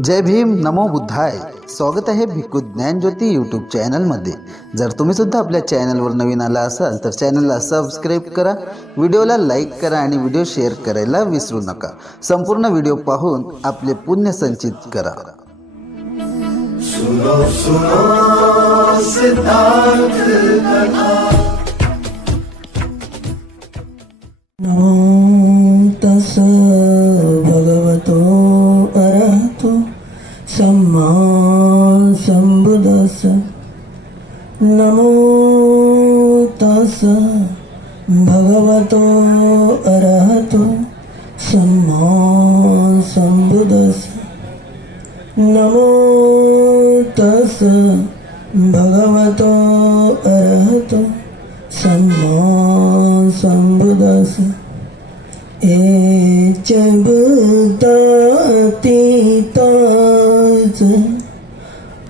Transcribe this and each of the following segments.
जय भीम, नमो बुद्धाय. स्वागत आहे भिक्खू ज्ञानज्योती यूट्यूब चॅनलमध्ये. जर तुम्ही सुद्धा आपल्या चॅनलवर नवीन आला असाल तर चॅनलला सबस्क्राईब करा, व्हिडिओला लाईक करा आणि व्हिडिओ शेअर करायला विसरू नका. संपूर्ण व्हिडिओ पाहून आपले पुण्य संचित करा. सुनो सुनो सिद्धार्थ कथा. नमो तस् भगवतो अरहतो सम्मा सम्बुद्धस्स. नमो तस् भगवतो अरहतो सम्मा सम्बुद्धस्स. नमो तस् भगवतो अरहतो सम्मा सम्बुद्धस्स. एच बुद्धातीताच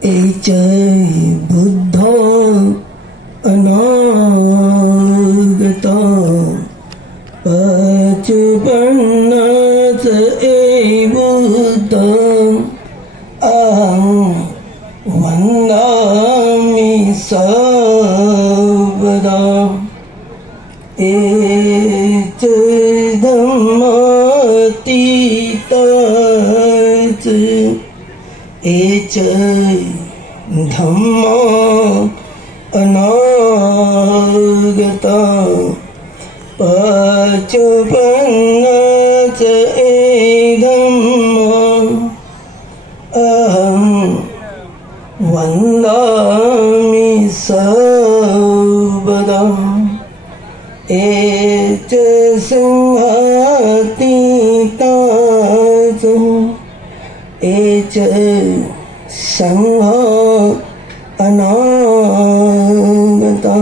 एच बुद्ध अनागता. पचुपन्नाच ए बुद्ध अहं वन्दामि सर्वदा. एच धम्मातीताच एच धम्मा अनागता. पचुपन्नाच ए धम्मा अहं वन्दामि सर्वदा. एच संघातीताच एच संघ अनागता.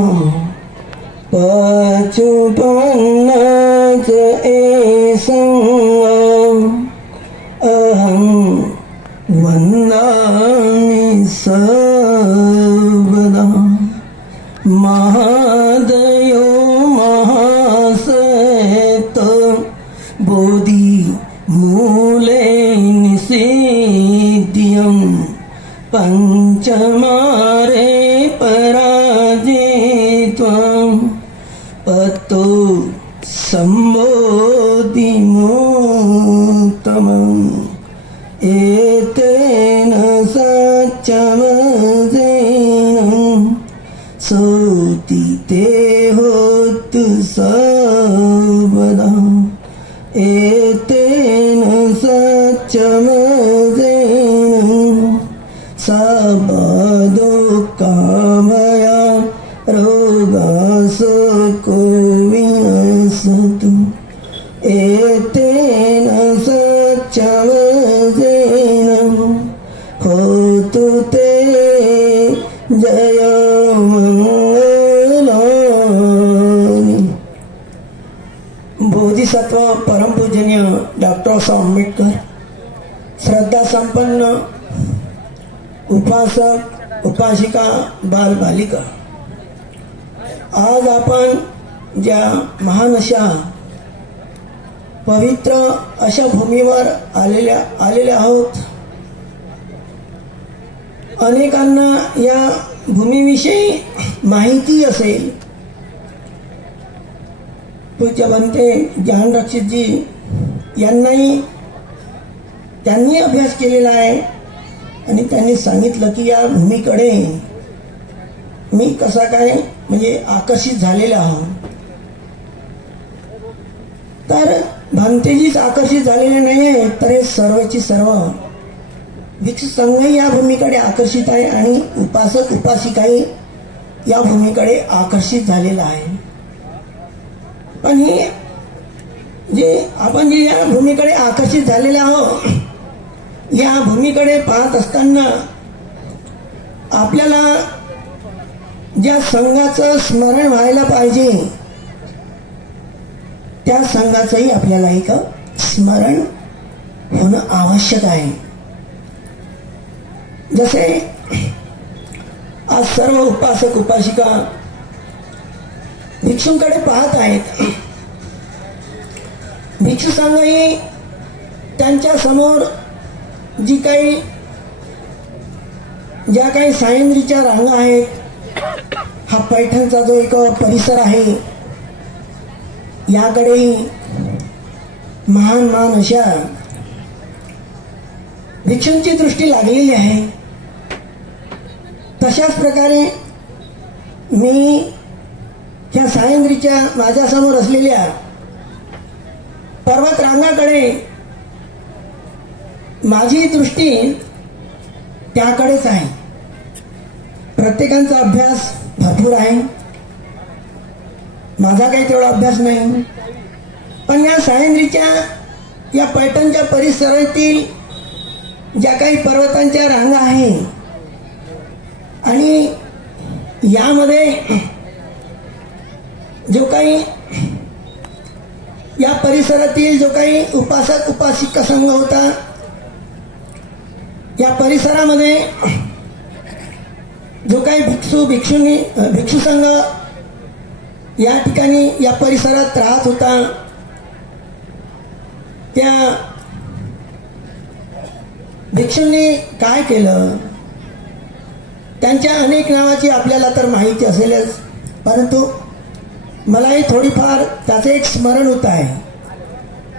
पचुपन्नाच ए संघ अहं वन्दामि सर्वदा. महादयो महासत बोधि मूले निषेध्यं. पंचमारे पराजित्वं पतो सम्बोधिमुत्तमम्. एतेन सत्यवचेन सोतिते होतु सर्वदा. एतेन सत्यवचेन सर्वदुःखमया रोगशोको विनश्यतु. एतेन सत्यवचेन होतु ते जय मंगलानि. बोधिसत्व परमपूजनीय डॉक्टर आंबेडकर, श्रद्धा संपन्न उपासक उपासिका बाल बालिका, आज आपण ज्या महान अशा पवित्र अशा भूमीवर आलेले आहोत. अनेकांना या भूमीविषयी माहिती असेल. पूज्य भंते ज्ञानरक्षितजी त्यांनी अभ्यास केलेला आहे आणि त्यांनी सांगितलं की या भूमीकडे मी कसा काय म्हणजे आकर्षित झालेला आहोत. तर भंतेजीच आकर्षित झालेले नाही तर हे सर्वची सर्व भिक्षू संघही या भूमीकडे आकर्षित आहे आणि उपासक उपासिकाही या भूमीकडे आकर्षित झालेला आहे. पण ही आपण जे या भूमीकडे आकर्षित झालेले आहोत, या भूमीकडे पाहत असताना आपल्याला ज्या संघाचं स्मरण व्हायला पाहिजे त्या संघाचंही आपल्याला एक स्मरण होणं आवश्यक आहे. जसे आज सर्व उपासक उपासिका भिक्षूंकडे पाहत आहेत. भिक्षू संघही त्यांच्या समोर ज्या काही सायंद्रीच्या रांगा आहेत, हा पैठणचा जो एक परिसर आहे, याकडेही महान अशा भिक्षूंची दृष्टी लागलेली आहे. तशाच प्रकारे मी त्या सायंद्रीच्या माझ्यासमोर असलेल्या पर्वत रांगाकडे माझी दृष्टी त्याकडेच आहे. प्रत्येकांचा अभ्यास भरपूर आहे, माझा काही तेवढा अभ्यास नाही. पण या सायंद्रीच्या या पैठणच्या परिसरातील ज्या काही पर्वतांच्या रांगा आहे आणि यामध्ये जो काही या परिसरातील जो काही उपासक उपासिका संघ होता, या परिसरामध्ये जो काही भिक्षू संघ या ठिकाणी या परिसरात राहत होता, त्या भिक्षूंनी काय केलं, त्यांच्या अनेक नावाची आपल्याला तर माहिती असेलच, परंतु मलाही थोडीफार त्याचे एक स्मरण होत आहे.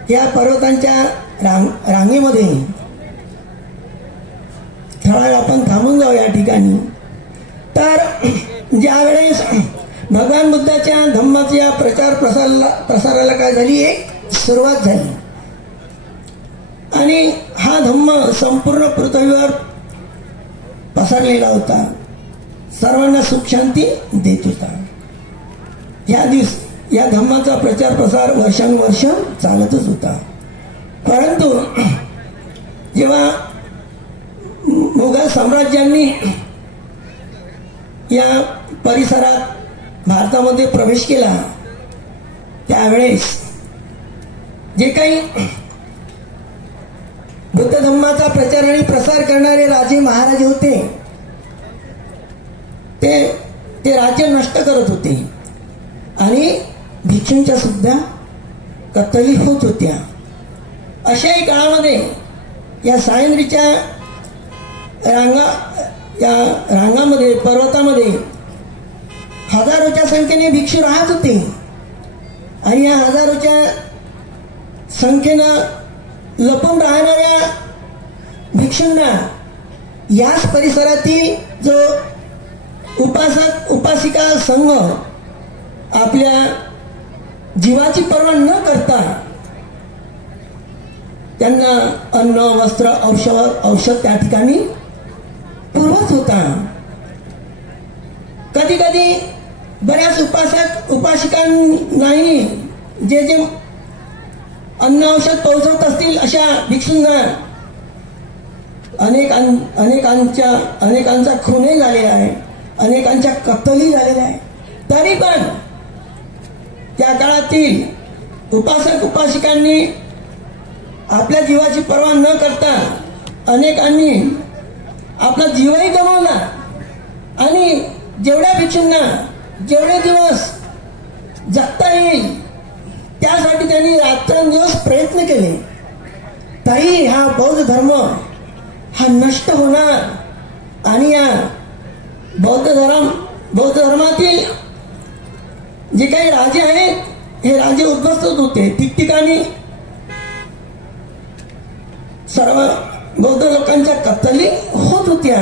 या पर्वतांच्या रांगेमध्ये थोडा वेळ आपण थांबून जाऊ या ठिकाणी. तर ज्यावेळेस भगवान बुद्धाच्या धम्माच्या प्रचार प्रसाराला काय झाली, एक सुरुवात झाली आणि हा धम्म संपूर्ण पृथ्वीवर पसरलेला होता, सर्वांना सुख शांती देत होता. या धम्माचा प्रचार प्रसार वर्षानुवर्ष चालतच होता. परंतु जेव्हा मोगल साम्राज्यांनी या परिसरात भारतामध्ये प्रवेश केला, त्यावेळेस जे काही बुद्ध धम्माचा प्रचार आणि प्रसार करणारे राजे महाराजे होते, ते राज्य नष्ट करत होते आणि भिक्षूंच्या सुद्धा कत्तली होत होत्या. अशाही काळामध्ये या सायंद्रीच्या रांगामध्ये पर्वतामध्ये हजारोच्या संख्येने भिक्षू राहत होते आणि या हजारोच्या संख्येनं लपून राहणाऱ्या भिक्षूंना याच परिसरातील जो उपासक उपासिका संघ आपल्या जीवाची पर्वा न करता त्यांना अन्न वस्त्र औषध त्या ठिकाणी पुरवत होता. कधी कधी बऱ्याच उपासक उपासिकांनाही जे अन्न औषध पोहोचवत असतील अशा भिक्षूंना अनेकांचा खूनही झालेला आहे, अनेकांच्या कत्तली झालेल्या आहे. तरी पण त्या काळातील उपासक उपासिकांनी आपल्या जीवाची पर्वा न करता अनेकांनी आपला जीवही गमावला आणि जेवढ्या भिक्षूंना जेवढे दिवस जगता येईल त्यासाठी त्यांनी रात्रंदिवस प्रयत्न केले. तरी हा बौद्ध धर्म हा नष्ट होणार आणि या बौद्ध धर्मातील जे काही राजे आहेत, हे राजे उद्ध्वस्त होते. ठिकठिकाणी सर्व बौद्ध लोकांच्या कत्तली होत होत्या.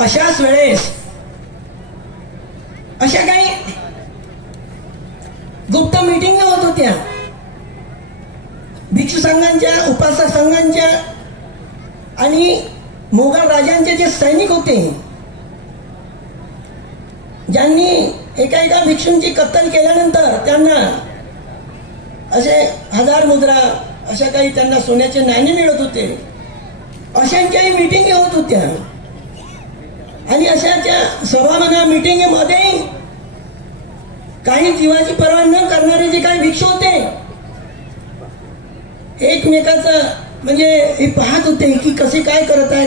अशाच वेळेस अशा काही गुप्त मीटिंग होत होत्या भिक्षू संघांच्या, उपासक संघांच्या आणि मोगल राजांचे जे सैनिक होते, ज्यांनी एका भिक्षूंची कत्तल केल्यानंतर त्यांना असे 1000 मुद्रा अशा काही त्यांना सोन्याचे नाणे मिळत होते. अशांच्याही मीटिंग होत होत्या आणि अशाच्या सभामना मीटिंगमध्ये काही जीवाची पर्वा न करणारे जे काही भिक्षू होते एकमेकाचं म्हणजे हे पाहत होते की कसे काय करत आहे.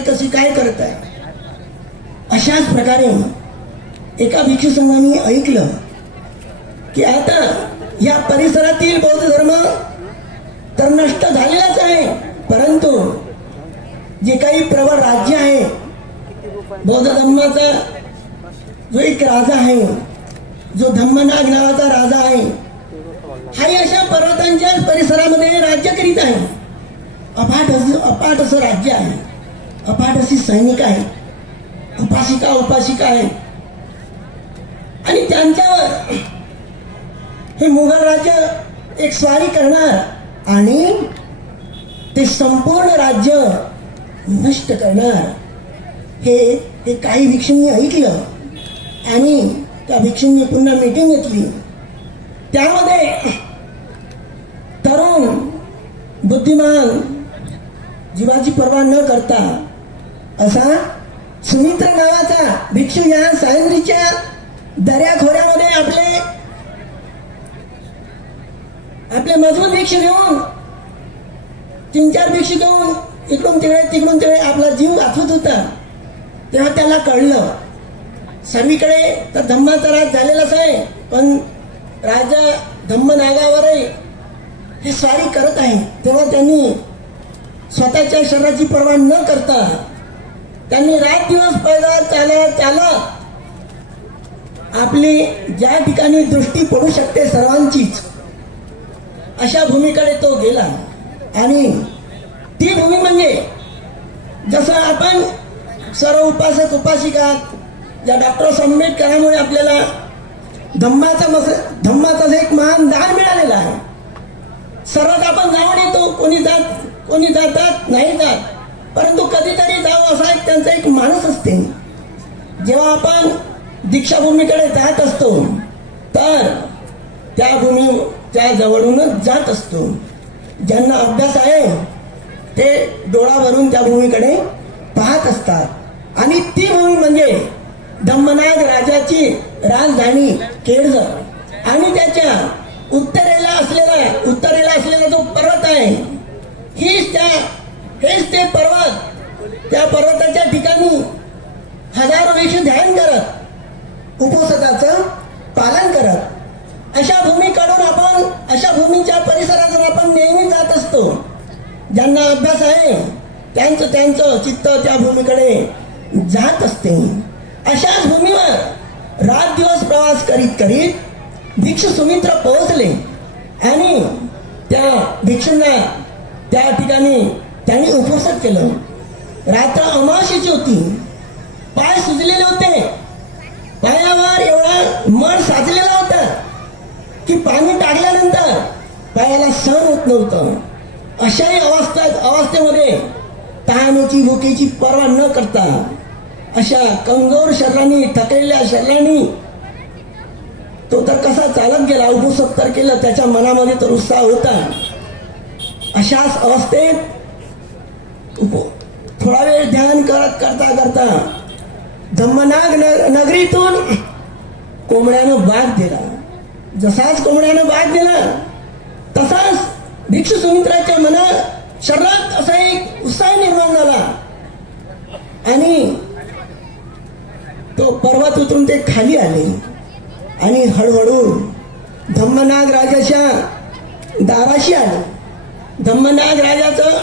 अशाच प्रकारे एका भिक्षू संघाने ऐकलं की आता या परिसरातील बौद्ध धर्म तर नष्ट झालेलाच आहे, परंतु जे काही प्रबळ राज्य आहे बौद्ध धर्माचा, जो एक राजा आहे, जो धम्मनाग नावाचा राजा आहे, हाही अशा पर्वतांच्या परिसरामध्ये राज्य करीत आहे. अफाट असं राज्य आहे, अफाट अशी सैनिक आहे, उपासिका आहे. आणि त्यांच्यावर हे मुघल राज्य एक स्वारी करणार आणि ते संपूर्ण राज्य नष्ट करणार. हे काही भिक्षूंनी ऐकलं आणि त्या भिक्षूंनी पुन्हा मीटिंग घेतली. त्यामध्ये तरुण बुद्धिमान जीवाची पर्वा न करता असा सुमित्र नावाचा भिक्षू या सह्याद्रीच्या दऱ्याखोऱ्यामध्ये आपले मजबूत भिक्षू घेऊन 3-4 भिक्षू घेऊन इकडून तिकडे आपला जीव वाचवत होता. तेव्हा त्याला कळलं सर्वीकडे तर धम्माचा राज झालेलाच आहे, पण राजा धम्मनागावरही हे स्वारी करत आहे. तेव्हा त्यांनी स्वतःच्या शरीराची पर्वा न करता त्यांनी रात दिवस पैदल चालत आपली ज्या ठिकाणी दृष्टी पडू शकते सर्वांचीच अशा भूमीकडे तो गेला. आणि ती भूमी म्हणजे जसं आपण सर्व उपासक उपासिका या डॉक्टर आंबेडकरांमुळे आपल्याला धम्माचा एक महान दान मिळालेला आहे. सर्वात आपण जाऊन येतो, कोणी जातात नाही जात, परंतु कधीतरी जाऊ असा एक त्यांचा एक माणूस असते. जेव्हा आपण दीक्षाभूमीकडे जात असतो तर त्या भूमीच्या जवळूनच जात असतो. ज्यांना अभ्यास आहे ते डोळा भरून त्या भूमीकडे पाहत असतात. आणि ती भूमी म्हणजे धम्मनाग राजाची राजधानी केळझर आणि त्याच्या उत्तरेला असलेला जो पर्वत आहे, हेच ते पर्वत. त्या पर्वताच्या ठिकाणी हजारो भिक्षू ध्यान करत उपवासाचं पालन करत अशा भूमीच्या परिसरात आपण नेहमी जात असतो. ज्यांना अभ्यास आहे त्यांचं चित्त त्या भूमीकडे जात असते. अशाच भूमीवर रात दिवस प्रवास करीत भिक्षू सुमित्र पोहोचले आणि त्या भिक्षूंना त्या ठिकाणी त्यांनी उपवास केलं. रात्र अमावास्येची होती, पाय सुजलेले होते, पायावर एवढा मळ साचलेला होता की पाणी टाकल्यानंतर पायाला सहन होत नव्हतं. अशाही अवस्थेमध्ये तहानेची भुकेची पर्वा न करता अशा कमजोर शरीराने, थकलेल्या शरीराने तो तर कसा चालत गेला. उपवास तर केलं, त्याच्या मनामध्ये तर उत्साह होता. अशाच अवस्थेत थोडा वेळ ध्यान करता धम्मनाग नगरीतून कोंबड्यानं बाग दिला. जसाच कोंबड्यानं बाग दिला तसाच भिक्षू सुमित्राच्या मनात शरीरात असा एक उत्साह निर्माण झाला आणि तो पर्वत उतरून ते खाली आले आणि हळूहळू धम्मनाग राजाच्या दाराशी आले. धम्मनाग राजाचं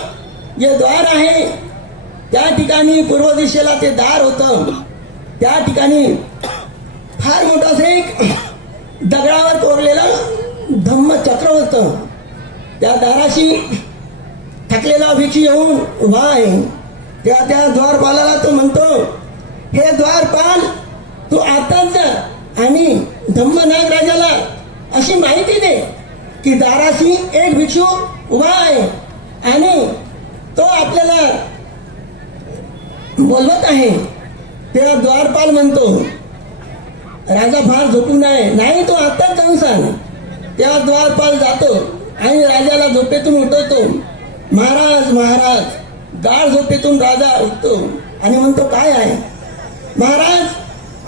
जे द्वार आहे त्या ठिकाणी पूर्व दिशेला ते दार होतं. त्या ठिकाणी फार मोठं एक दगडावर कोरलेलं धम्मचक्र होतं. त्या दाराशी थकलेला भिक्षू येऊन उभा आहे. त्या द्वारपालाला तो म्हणतो, हे द्वारपाल, तू आताच जा आणि धम्मनाग राजाला अशी माहिती दे की दाराशी एक भिक्षू उभा आहे आणि तो आपल्याला बोलवत आहे. तेव्हा द्वारपाल म्हणतो, राजा फार झोपून आहे, नाही तो आताच जाऊन सांग. तेव्हा द्वारपाल जातो आणि राजाला झोपेतून उठवतो. महाराज महाराज. गाढ झोपेतून राजा उठतो आणि म्हणतो, काय आहे महाराज?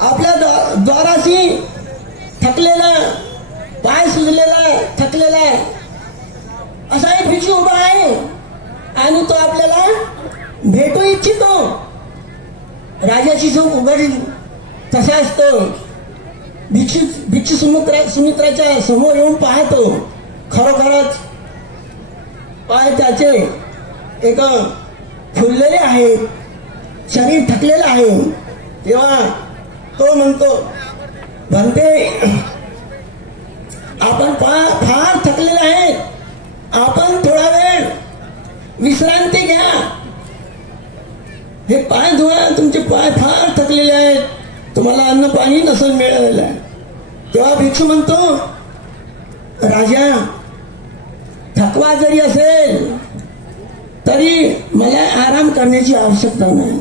आपल्या द्वाराशी थकलेला, पाय सुजलेला, थकलेला असा एक भिक्षू उभा आहे आणि तो आपल्याला भेटू इच्छितो. राजाची झोप उघडली. तसाच तो भिक्षू सुमित्राच्या समोर येऊन पाहतो. खरोखरच पाय त्याचे एक फुललेले आहेत, शरीर थकलेलं आहे. तेव्हा तो म्हणतो, भंते आपण फार थकलेले आहे, आपण थोडा वेळ विश्रांती घ्या. हे पाय धुवा, तुमचे पाय फार थकलेले आहेत, तुम्हाला अन्न पाणी नसेल मिळालेलं आहे. तेव्हा भिक्षू म्हणतो, राजा थकवा जरी असेल तरी मला आराम करण्याची आवश्यकता नाही.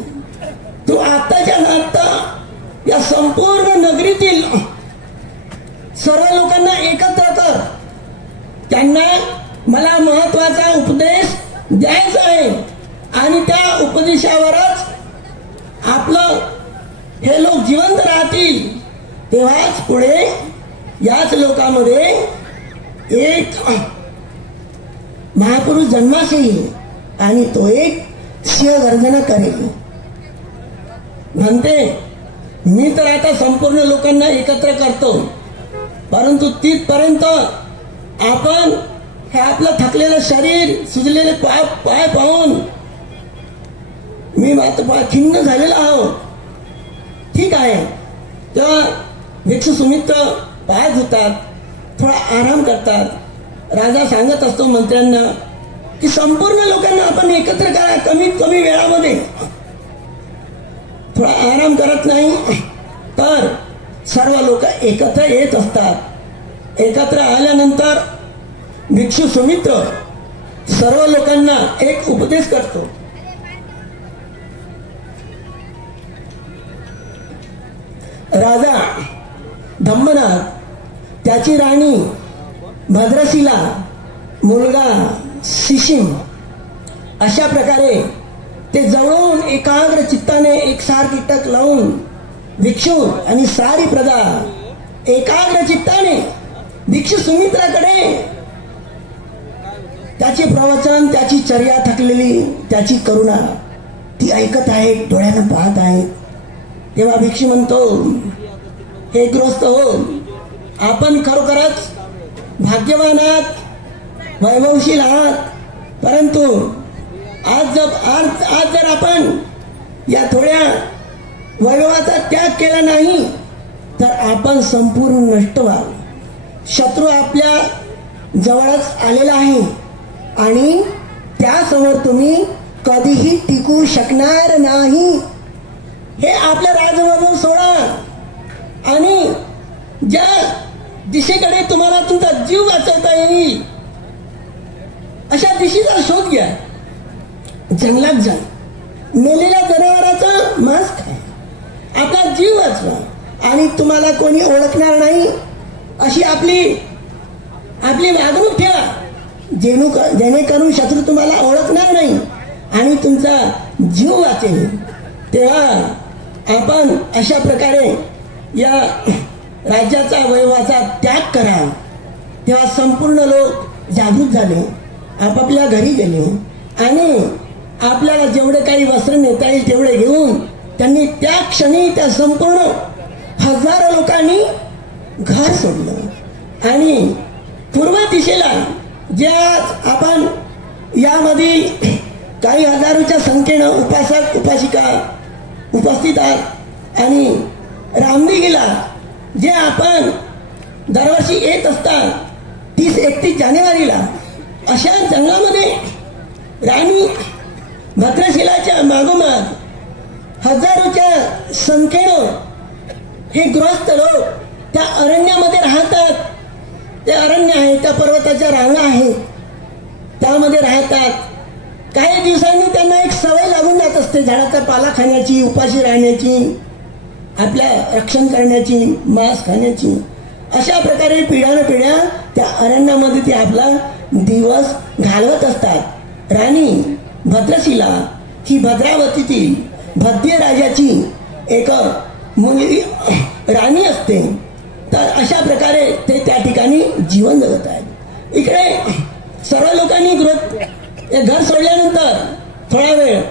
तू आत्ताच्या आत्ता या संपूर्ण नगरीतील सर्व लोकांना एकत्र कर, त्यांना मला महत्वाचा उपदेश द्यायचा आहे आणि त्या उपदेशावरच आपलं हे लोक जिवंत राहतील. तेव्हाच पुढे याच लोकांमध्ये एक महापुरुष जन्मास येईल आणि तो एक सिंहगर्जना करेल. म्हणते, मी तर आता संपूर्ण लोकांना एकत्र करतो, परंतु तिथपर्यंत आपण हे आपलं थकलेलं शरीर, सुजलेले पाय पाहून मी मात्र खिन्न झालेला आहो. ठीक आहे. तेव्हा भिक्षू सुमित्र पाय धुतात, थोडा आराम करतात. राजा सांगत असतो मंत्र्यांना की संपूर्ण लोकांना आपण एकत्र करा, कमीत कमी वेळामध्ये. थोडा आराम करत नाही तर सर्व लोक एकत्र येत असतात. एकत्र आल्यानंतर भिक्षू सुमित्र सर्व लोकांना एक उपदेश करतो. राजा धम्मनाथ, त्याची राणी भद्रशिला, मुलगा शिशिम, अशा प्रकारे ते जवळून एकाग्र चित्ताने एकसारखी टक लावून भिक्षू आणि सारी प्रजा एकाग्र चित्ताने भिक्षू सुमित्राकडे त्याचे प्रवचन, त्याची चर्या थकलेली, त्याची करुणा ती ऐकत आहेत, डोळ्यानं पाहत आहेत. तेव्हा भिक्षू म्हणतो, हे गृहस्थ हो, आपण खरोखरच भाग्यवान आहात, वैभवशील आहात, परंतु आज जर आपण या थोड्या वैभवाचा त्याग केला नाही तर आपण संपूर्ण नष्ट व्हाल. शत्रू आपल्या जवळच आलेला आहे आणि त्यासमोर तुम्ही कधीही टिकू शकणार नाही. हे आपलं राजवैभव सोडा आणि ज्या दिशेकडे तुम्हाला तुमचा जीव वाचवता येईल अशा दिशेचा शोध घ्या. जंगलात जा, मेलेल्या जनावराचा मांस खा, आपला जीव वाचवा आणि तुम्हाला कोणी ओळखणार नाही अशी आपली वागणूक ठेवा, जेणेकरून शत्रू तुम्हाला ओळखणार नाही आणि तुमचा जीव वाचेल. तेव्हा आपण अशा प्रकारे या राज्याचा वैभवाचा त्याग करा. तेव्हा संपूर्ण लोक जागृत झाले, आपापल्या घरी गेले आणि आपल्याला जेवढे काही वस्त्र नेता येईल तेवढे घेऊन त्यांनी त्या क्षणी त्या संपूर्ण हजारो लोकांनी घर सोडलं आणि पूर्व दिशेला ज्या आपण यामधील काही हजारोच्या संख्येनं उपासक उपासिका उपस्थित आहेत आणि रामदिघीला जे आपण दरवर्षी येत असतात 30-31 जानेवारीला, अशा जंगलामध्ये राणी भद्रशिलाच्या मागोमाग हजारोच्या संख्येनं हे गृहस्थ लोक त्या अरण्यामध्ये राहतात. ते अरण्य आहे, त्या पर्वताच्या रांगा आहेत, त्यामध्ये राहतात. काही दिवसांनी त्यांना एक सवय लागून जात असते झाडाचा पाला खाण्याची, उपाशी राहण्याची, आपल्या रक्षण करण्याची, मांस खाण्याची. अशा प्रकारे पिढ्यानपिढ्या त्या अरण्यामध्ये ते आपला दिवस घालवत असतात. राणी भद्रशिला ही भद्रावतीतील भद्य राजाची एक मुलगी राणी असते. तर अशा प्रकारे ते त्या ठिकाणी जीवन जगत आहेत. इकडे सर्व लोकांनी घर सोडल्यानंतर थोडा वेळ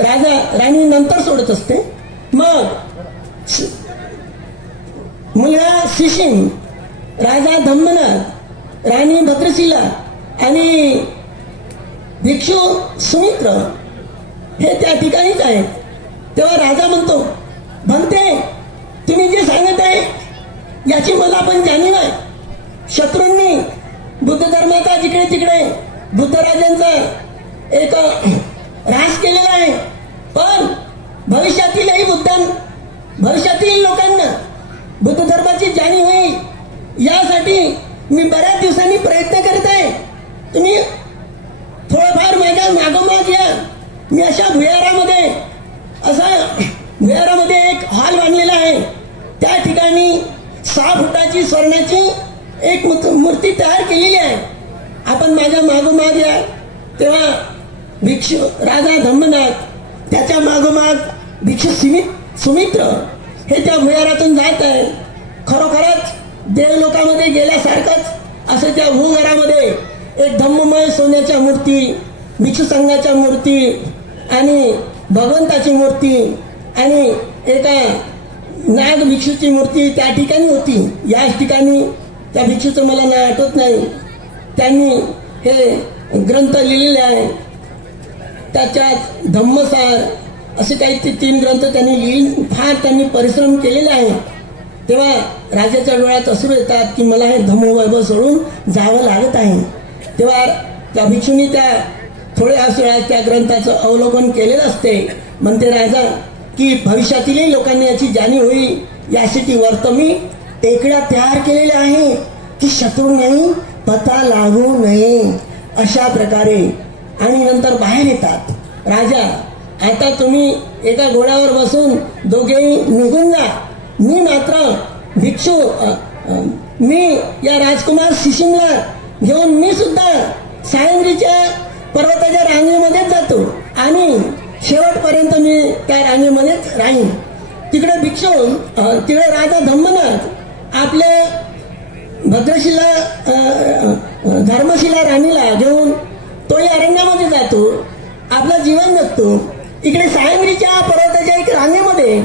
राणी नंतर सोडत असते. मग मुलगा शिशिम, राजा धम्मनाथ, राणी भद्रशिला आणि भिक्षू सुमित्र हे त्या ठिकाणीच आहेत. तेव्हा राजा म्हणतो, भंते तुम्ही जे सांगत आहे याची मला पण जाणीव आहे. शत्रूंनी बुद्ध धर्माचा जिकडे तिकडे बुद्धराजांचा एक ऱ्हास केलेला आहे. पण भविष्यातीलही भविष्यातील लोकांना बुद्ध धर्माची जाणीव होईल यासाठी मी बऱ्याच दिवसांनी प्रयत्न करत आहे. तुम्ही थोडंफार माझ्या मागोमाग या. मी अशा भुयारामध्ये एक हॉल बांधलेला आहे. त्या ठिकाणी 6 फुटाची स्वर्णाची एक मूर्ती तयार केलेली आहे. आपण माझ्या मागोमाग या. तेव्हा भिक्षू राजा धम्मनाथ, त्याच्या मागोमाग भिक्षू सुमित्र हे त्या भुयारातून जात आहे. खरोखरच देवलोकामध्ये गेल्यासारखंच असं त्या भूघरामध्ये एक धम्ममय सोन्याच्या मूर्ती, भिक्षू संघाच्या मूर्ती आणि भगवंताची मूर्ती आणि एका नाग भिक्षूची मूर्ती त्या ठिकाणी होती. याच ठिकाणी त्या भिक्षूचं मला नाव आठवत नाही, त्यांनी हे ग्रंथ लिहिलेले आहे. त्याच्यात धम्मसार असे काही ते 3 ग्रंथ त्यांनी फार त्यांनी परिश्रम केलेले आहे. तेव्हा राजाच्या डोळ्यात अश्रू येतात की मला हे धम्मवैभव सोडून जावं लागत आहे. तेव्हा त्या भिक्षूंनी त्या थोड्या वेळात त्या ग्रंथाचं अवलोकन केलेलं असते. म्हणते राजा की भविष्यातीलही लोकांनी याची जाणीव होईल यासाठी वर्त मी टेकड्या तयार केलेल्या आहे की शत्रूंनाही पता लागू नये. अशा प्रकारे आणि नंतर बाहेर येतात. राजा आता तुम्ही एका घोड्यावर बसून दोघेही निघून जा. मी मात्र भिक्षू मी या राजकुमार शिशिमला घेऊन मी सुद्धा सायंद्रीच्या पर्वताच्या रांगेमध्येच जातो आणि शेवटपर्यंत मी त्या रांगेमध्येच राहीन. तिकडे तिकडे राजा धम्मनाथ आपले भद्रशिला धर्मशिला राणीला घेऊन तोही अरण्यामध्ये जातो, आपलं जीवन जगतो. इकडे सायंद्रीच्या पर्वताच्या एक रांगेमध्ये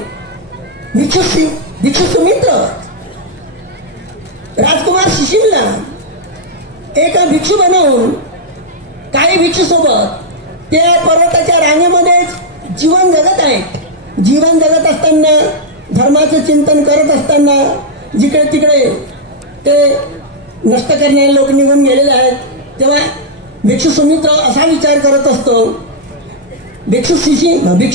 भिक्षू सुमित्र राजकुमार शिशिमला एक भिक्षू बनवून काही भिक्षू सोबत त्या पर्वताच्या रांगेमध्येच जीवन जगत आहेत. जीवन जगत असताना धर्माचं चिंतन करत असताना जिकडे तिकडे ते नष्ट करणारे लोक निघून गेलेले आहेत. तेव्हा भिक्षू सुमित्र असा विचार करत असतो, भिक्षू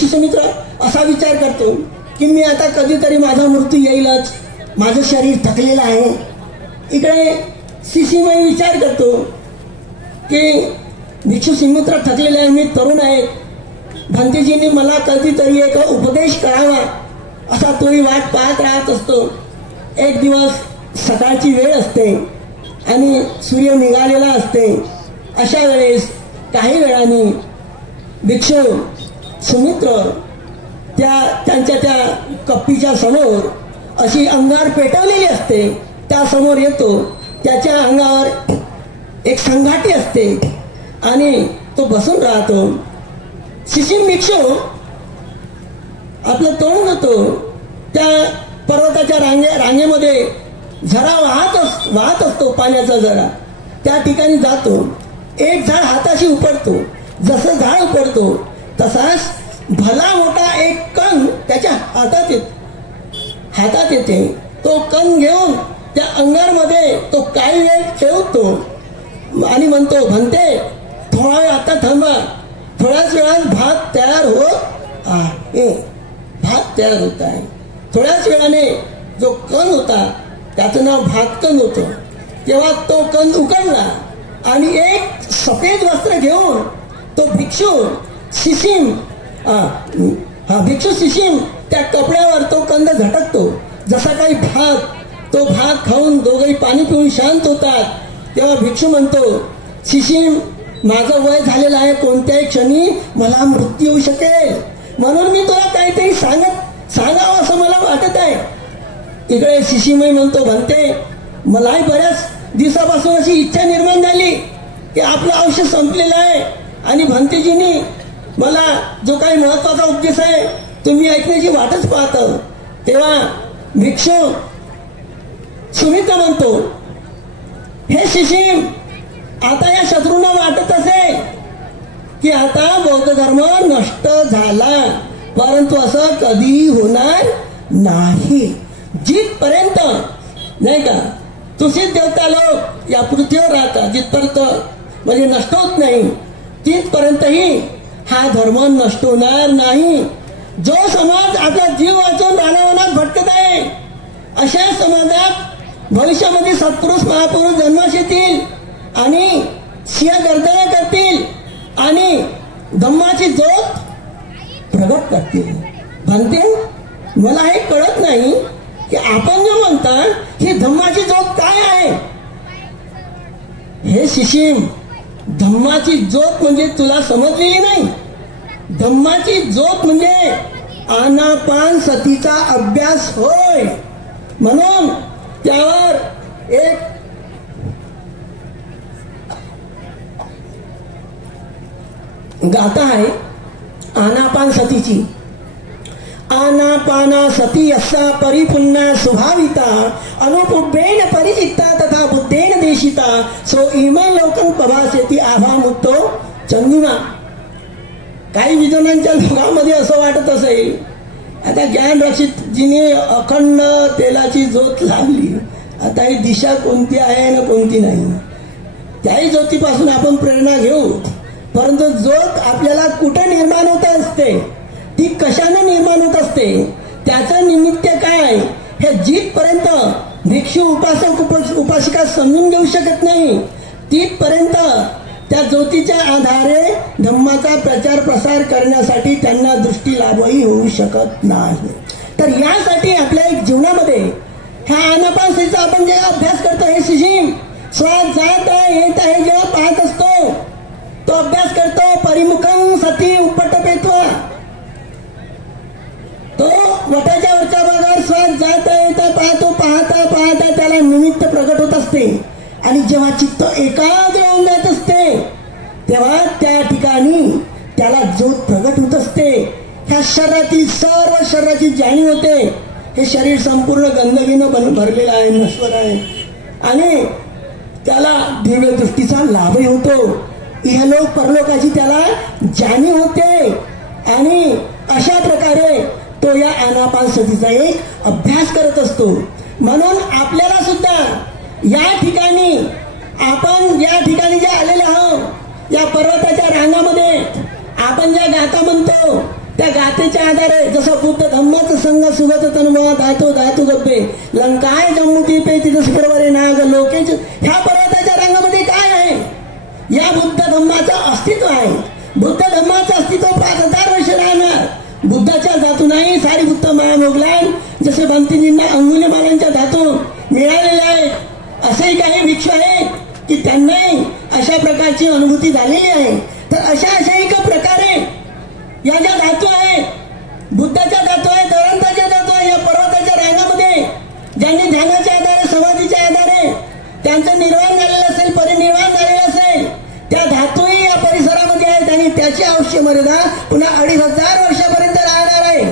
सुमित्र असा विचार करतो की मी आता कधीतरी माझा मृत्यू येईलच, माझं शरीर थकलेलं आहे. इकडे शिशिमही विचार करतो की भिक्षू सुमित्र थकलेले आहे, मी तरुण आहे, भंतेजींनी मला कधीतरी एक उपदेश करावा असा तोही वाट पाहत राहत असतो. एक दिवस सकाळची वेळ असते आणि सूर्य निघालेला असते. अशा वेळेस काही वेळाने भिक्षू सुमित्र त्यांच्या त्या कप्पीच्या समोर अशी अंगार पेटवलेली असते, त्या समोर येतो. त्याच्या अंगावर एक संघाटी असते आणि तो बसून राहतो. शिशिम भिक्षू आपलं तोंड होतो. त्या पर्वताच्या रांगेमध्ये झरा वाहत असतो, पाण्याचा झरा. त्या ठिकाणी जातो. एक झाड हाताशी उपडतो. जसं झाड उपडतो तसाच भला मोठा एक कण त्याच्या हातात येते. तो कण घेऊन त्या अंगारमध्ये तो काही वेळ ठेवतो आणि म्हणतो, भंते थोडा वेळ आता थांबा, थोड्याच वेळात भात तयार होत आहे. थोड्याच वेळाने जो कण होता त्याचं नाव भातकण होतं. तेव्हा तो कण उकडला आणि एक सफेद वस्त्र घेऊन तो भिक्षू शिशिम त्या कपड्यावर तो कंद झटकतो. जसा काही भात, तो भात खाऊन दोघंही पाणी पिऊन शांत होतात. तेव्हा भिक्षू म्हणतो, शिशिम माझं वय झालेलं आहे, कोणत्याही क्षणी मला मृत्यू येऊ शकेल, म्हणून मी तुला काहीतरी सांगावं असं मला वाटत आहे. इकडे शिशिमही म्हणतो, भंते मलाही बऱ्याच दिवसापासून अशी इच्छा निर्माण झाली की आपलं आयुष्य संपलेलं आहे आणि भंतेजींनी मला जो काही महत्वाचा उपदेश आहे तुम्ही ऐकण्याची वाटच पाहतो. तेव्हा भिक्षू सुमित्र म्हणतो, हे शिशिम, आता या शत्रूंना वाटत असे की आता बौद्ध धर्म नष्ट झाला, परंतु असं कधी होणार नाही. जिथपर्यंत नाही का तुषित देवता लोक या पृथ्वीवर राहतात, जिथपर्यंत म्हणजे नष्ट होत नाही तिथपर्यंतही हा धर्म नष्ट होणार नाही. जो समाज आपला जीव वाचून रानावनात भटकत आहे, अशा समाजात भविष्यामध्ये सत्पुरुष महापुरुष जन्मास येतील आणि सिंह गर्जना करतील आणि धम्माची ज्योत प्रगट करतील. म्हणते मला हे कळत नाही की आपण जे म्हणता ही धम्माची ज्योत काय आहे. हे शिशिम, धम्माची ज्योत म्हणजे तुला समजलेली नाही. धम्माची ज्योत म्हणजे आनापान सतीचा अभ्यास होय. म्हणून त्यावर एक गाथा आहे आनापान सतीची. आनापाना सती यस्सा परिपुन्ना स्वभाविता अनुपुब्बेन परिचित्ता तथा बुद्धेन देशिता सो इमं लोकं प्रभासेती आभामुक्तो चंदिमा. काही विद्वानांच्या लोकांमध्ये असं वाटत असेल, आता ज्ञान रक्षितजीने अखंड तेलाची ज्योत लावली, आता ही दिशा कोणती आहे ना कोणती नाही, त्याही ज्योतीपासून आपण प्रेरणा घेऊ. परंतु ज्योत आपल्याला कुठे निर्माण होत असते, ती कशाने निर्माण होत असते, त्याचं निमित्त काय, हे जिथपर्यंत भिक्षू उपासक उपासिका समजून घेऊ शकत नाही तिथपर्यंत त्या ज्योतीच्या आधारे धम्माचा प्रचार प्रसार करण्यासाठी त्यांना दृष्टी लाभही होऊ शकत नाही. तर यासाठी आपल्या एक जीवनामध्ये ह्या आनापानसतीचा आपण जेव्हा अभ्यास करतो, हे शिशिम श्वास जात आहे येत आहे जेव्हा पाहत असतो, तो अभ्यास करतो. परिमुखम सती उपटपेत्वा, तो वटाच्या वरच्या भागावर श्वास जात येता पाहतो. पाहता पाहता त्याला निमित्त प्रगट होत असते आणि जेव्हा चित्त एकाग्र होऊन जात असते तेव्हा त्या ठिकाणी त्याला ज्योत प्रगट होत असते. ह्या शरीरातील सर्व शरीराची जाणीव होते. हे शरीर संपूर्ण गंदगीनं भरलेलं आहे, नश्वर आहे आणि त्याला दिव्य दृष्टीचा लाभही होतो. इहलोक परलोकाची त्याला जाणीव होते आणि अशा प्रकारे तो या आनापानसतीचा एक अभ्यास करत असतो. म्हणून आपल्याला सुद्धा या ठिकाणी आपण या ठिकाणी जे आलेले आहोत, या पर्वताच्या रांगामध्ये आपण ज्या गाथा म्हणतो त्या गाथेच्या आधारे जसं बुद्ध धम्माचं संघ सुगत तन्मवा धातो धातू गप्पे लंकाय जम्मुती पे तिथं बरोबर नाग लोकेच. ह्या पर्वताच्या रांगामध्ये काय आहे, या बुद्ध धम्माचं अस्तित्व आहे. बुद्ध धम्माचं अस्तित्व 5000 वर्ष राहणार. बुद्धाच्या धातू नाही, सारी बुद्ध माया मोगलान जसे भंतीजींना अंगुलीमालांच्या धातू मिळालेल्या आहेत, असेही काही भिक्षू आहेत की त्यांनाही अशा प्रकारची अनुभूती झालेली आहे. तर अशा एक प्रकारे या ज्या धातू आहेत, बुद्धाच्या धातू आहे, दौरंताच्या धातू आहे, या पर्वताच्या रांगामध्ये ज्यांनी ध्यानाच्या आधारे समाधीच्या आधारे त्यांचं निर्वाण झालेलं असेल, परिनिर्वाण झालेलं असेल, त्या धातूही या परिसरामध्ये आहेत आणि त्याची आयुष्य मर्यादा पुन्हा 2500 वर्षापर्यंत राहणार आहे.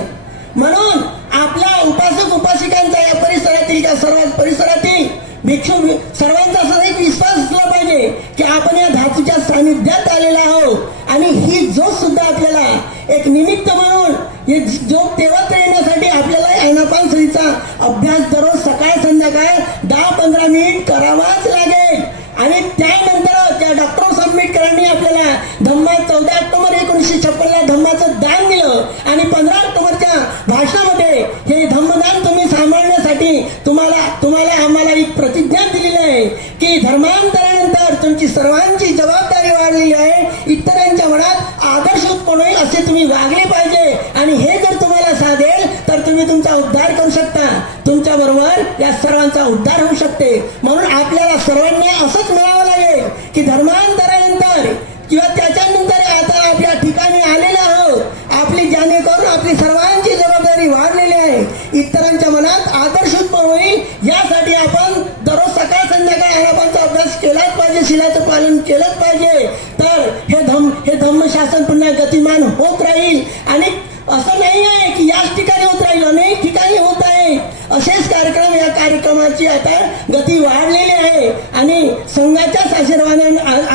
म्हणून आपल्या उपासक उपासिकांचा या परिसरातील या सर्व परिसरातील भिक्षू सर्वांचा असा एक विश्वास असला पाहिजे की आपण या धातूच्या सानिध्यात आलेला आहोत आणि ही ज्योत सुद्धा आपल्याला एक निमित्त म्हणून ही ज्योत तेवत येण्यासाठी आपल्याला आनापानसतीचा अभ्यास दररोज सकाळ संध्याकाळ 10-15 मिनिट करावाच लागेल. आणि त्यानंतर त्या डॉक्टर आंबेडकरांनी आपल्याला धम्मा 14 ऑक्टोबर 1956 धम्माचं दान दिलं आणि 15 ऑक्टोबरच्या भाषणामध्ये हे धम्मदान तुम्ही सांभाळण्यासाठी तुम्हाला आम्हाला एक प्रतिज्ञा दिलेली आहे की धर्मांतरानंतर तुमची सर्वांची जबाबदारी वाढलेली आहे. इतरांच्या मनात आदर्श उत्पन्न होईल असे तुम्ही वागले पाहिजे आणि हे जर तुम्हाला साधेल तर तुम्ही तुमचा उद्धार करू शकता. तुमच्या बरोबर या सर्वांचा उद्धार होऊ शकते. म्हणून आपल्याला सर्वांना असंच मिळावं लागेल की धर्मांतरानंतर किंवा त्याच्यानंतर आता आपल्या ठिकाणी आलेले आहोत, आपली जाणीव आपली सर्वांची जबाबदारी वाढलेली आहे. इतरांच्या मनात आदर्श उत्पन्न होईल यासाठी आपण दररोज सकाळ संध्याकाळ आनापानचा अभ्यास केलाच पाहिजे, शिलाचं पालन केलंच पाहिजे. तर हे धम्मशासन पुन्हा गतिमान होत राहील. आणि असं नाही आहे की याच ठिकाणी होत राहील, अनेक ठिकाणी होत आहे. असेच कार्यक्रम या कार्यक्रमाची आता गती वाढलेली आहे आणि संघाच्याच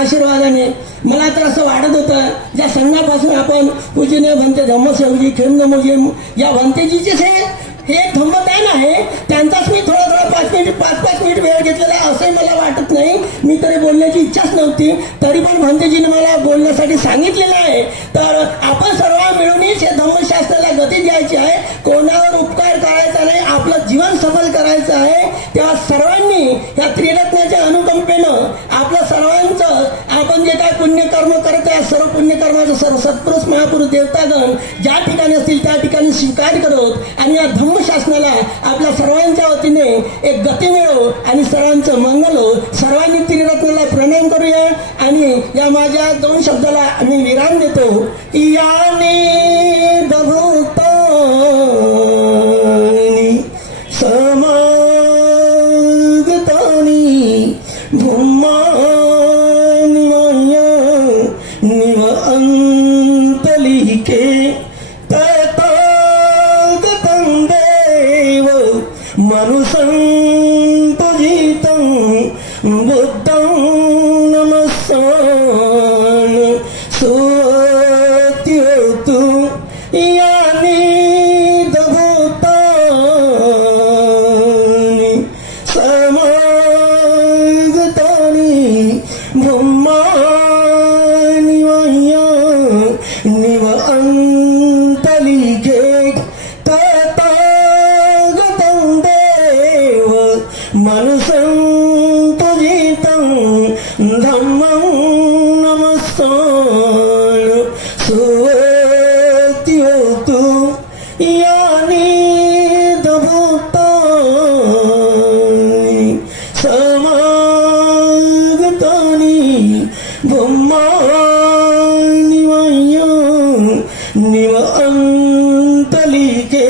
आशीर्वादाने मला तर असं वाटत होतं ज्या संघापासून आपण पूजनीय भंते धम्मसेवजी खिरमोजी या भंतेजीचेच हे धम्मदान आहे त्यांचाच मी थोडा 5 मिनिट वेळ घेतलेला आहे असंही मला वाटत नाही. मी तरी बोलण्याची इच्छाच नव्हती तरी पण भंतेजीने मला बोलण्यासाठी सांगितलेलं आहे. तर आपण सर्व मिळूनच हे धम्मशास्त्राला गती द्यायची आहे. कोणावर उपकार करायचा नाही आपलं जीवन सफल करायचं आहे. तेव्हा सर्वांनी या त्रिरत्नाच्या अनुकंपेनं आपलं सर्वांचं आपण जे काय पुण्यकर्म करत आहे सर्व पुण्यकर्माचं सर्व सत्पुरुष महापुरुष देवतागण ज्या ठिकाणी असतील त्या ठिकाणी स्वीकार करत आणि या धम्मशासनाला आपल्या सर्वांच्या वतीने एक गती मिळो आणि सर्वांचं मंगल हो. सर्वांनी त्रिरत्नाला प्रणाम करूया आणि या माझ्या 2 शब्दाला मी विराम देतो. याने दभोतानी समागतानी भूमान्वय निव अंतलिके मनुष्यं पूजितं बुद्धं नमस्सान सुवत्योतु यानि दभूतानि समागतानि भूमानि वह्य निव अंतलिके मनुष्यं पूजितं धम्मं नमस्कार सुवत्योतु यानि दभूतानि समागतानि भूमानि वह्य निव अंतलिके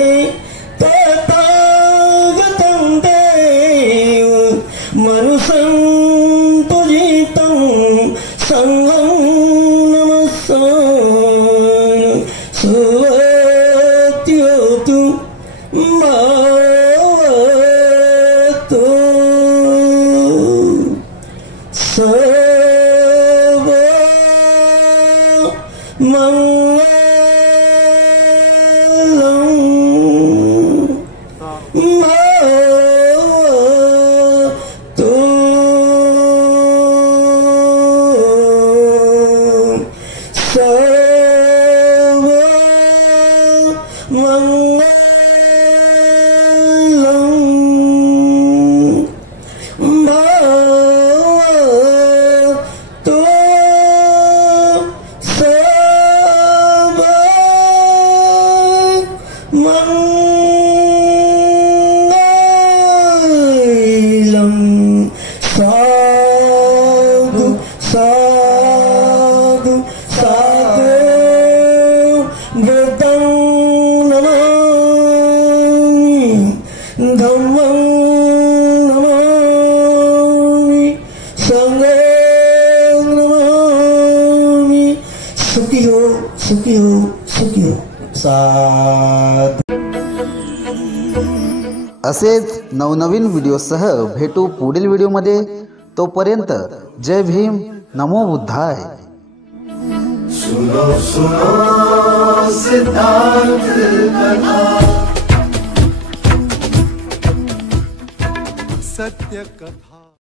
मनुष्यं पूजितं संघं नमस्कार सुवत्योतु भवतु सर्व मंगलम् सर्व मंगलम् भवतु सर्व मंगलम् साधु साधु बुद्धं नमामि धम्मं नमामि संघं नमामि सुखी हो सुखी हो सुखी हो. साधु. असेच नवनवीन व्हिडिओसह भेटू पुढील व्हिडिओमध्ये. तोपर्यंत जय भीम नमो बुद्धाय. सुनो सुनो सिद्धार्थ कथा सत्य कथा.